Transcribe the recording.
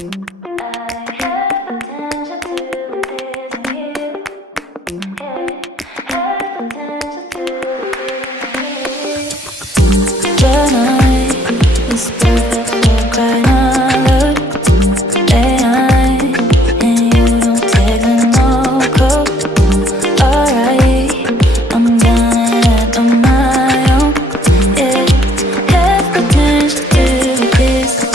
I have potential to disappear. Yeah, have potential to disappear. When I whisper for crying out loud, late night, and you don't text and no call. Alright, I'm gonna act on my own. Yeah, have potential to disappear.